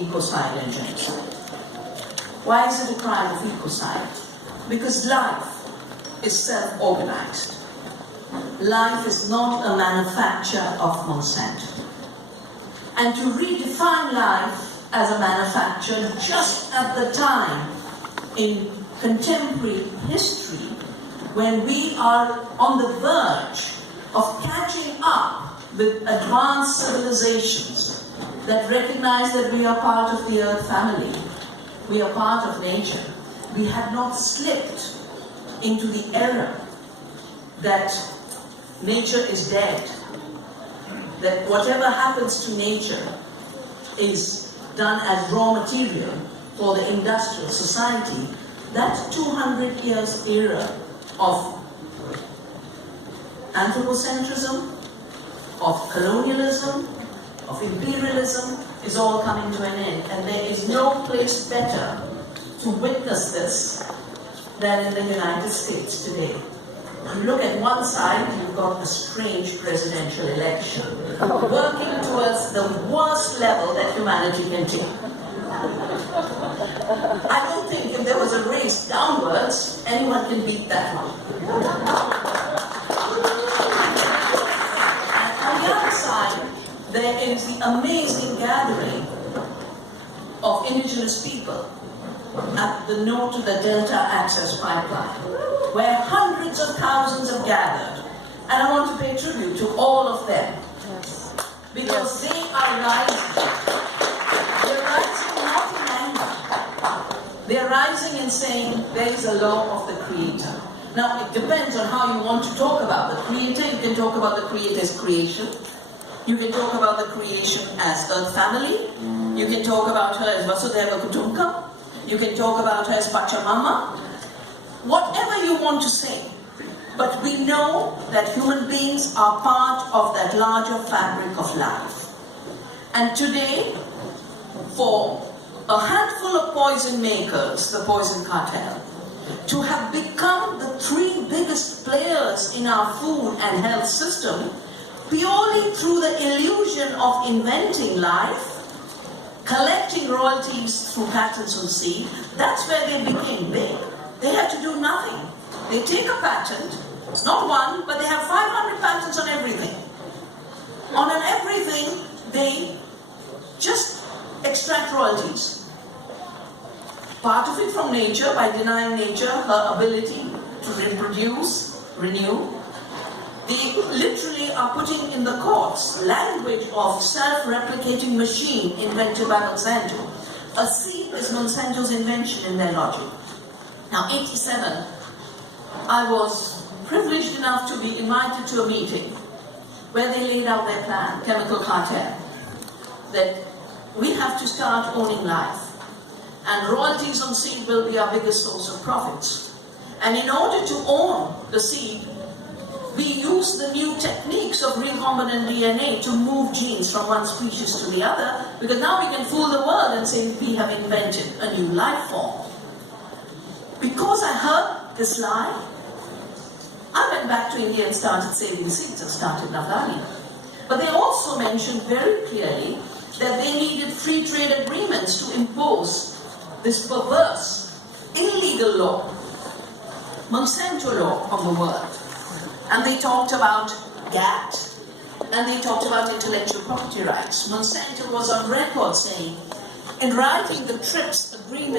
ecocide and genocide. Why is it a crime of ecocide? Because life is self-organized. Life is not a manufacture of Monsanto. And to redefine life as a manufacture just at the time in contemporary history when we are on the verge of catching up with advanced civilizations that recognize that we are part of the earth family, we are part of nature. We have not slipped into the error that nature is dead, that whatever happens to nature is done as raw material for the industrial society. That 200 years era of anthropocentrism, of colonialism, of imperialism is all coming to an end, and there is no place better to witness this than in the United States today. You look at one side, you've got a strange presidential election, working towards the worst level that humanity can take. I don't think if there was a race downwards, anyone can beat that one. And on the other side, there is the amazing gathering of indigenous people at the node to the Delta Access Pipeline, where hundreds of thousands have gathered. And I want to pay tribute to all of them, because they are rising. They're rising not in anger. They're rising and saying there is a law of the Creator. Now, it depends on how you want to talk about the Creator. You can talk about the Creator's creation. You can talk about the creation as Earth family. You can talk about her as Vasudhaiva Kutumbakam. You can talk about her as Pachamama. Whatever you want to say. But we know that human beings are part of that larger fabric of life. And today, for a handful of poison makers, the poison cartel, to have become the three biggest players in our food and health system, purely through the illusion of inventing life, collecting royalties through patents on seed, that's where they became big. They have to do nothing. They take a patent, not one, but they have 500 patents on everything. On everything, they just extract royalties. Part of it from nature, by denying nature her ability to reproduce, renew. They literally are putting in the courts language of self-replicating machine invented by Monsanto. A seed is Monsanto's invention in their logic. Now, 87, I was privileged enough to be invited to a meeting where they laid out their plan, chemical cartel, that we have to start owning life. And royalties on seed will be our biggest source of profits. And in order to own the seed, we use the new techniques of recombinant DNA to move genes from one species to the other, because now we can fool the world and say we have invented a new life form. Because I heard this lie, I went back to India and started saving seeds and started Navdani. But they also mentioned very clearly that they needed free trade agreements to impose this perverse, illegal law, Monsanto law of the world. And they talked about GATT, and they talked about intellectual property rights. Monsanto was on record saying, in writing the TRIPS agreement,